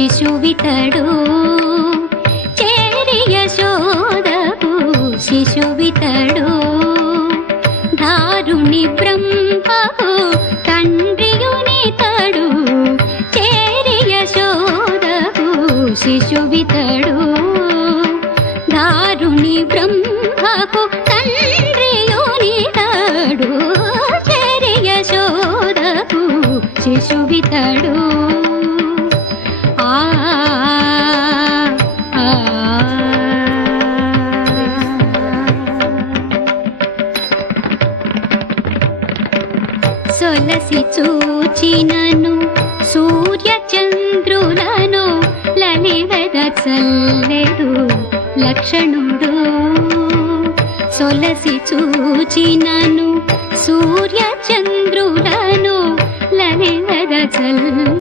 శిశువితడు చేరి యశోదకు శిశువితడు దారుణి బ్రహ్మకు తండ్రియునితడు చేరి యశోదకు శిశువితడు దారుణి బ్రహ్మకు తండ్రియునితడు చేరి యశోదకు శిశువితడు సొలసి చూచినను సూర్య చంద్రులను లలివద చల్లెడు లక్షణుడు సొలసి చూచినను సూర్య చంద్రులను లలివద చల్ల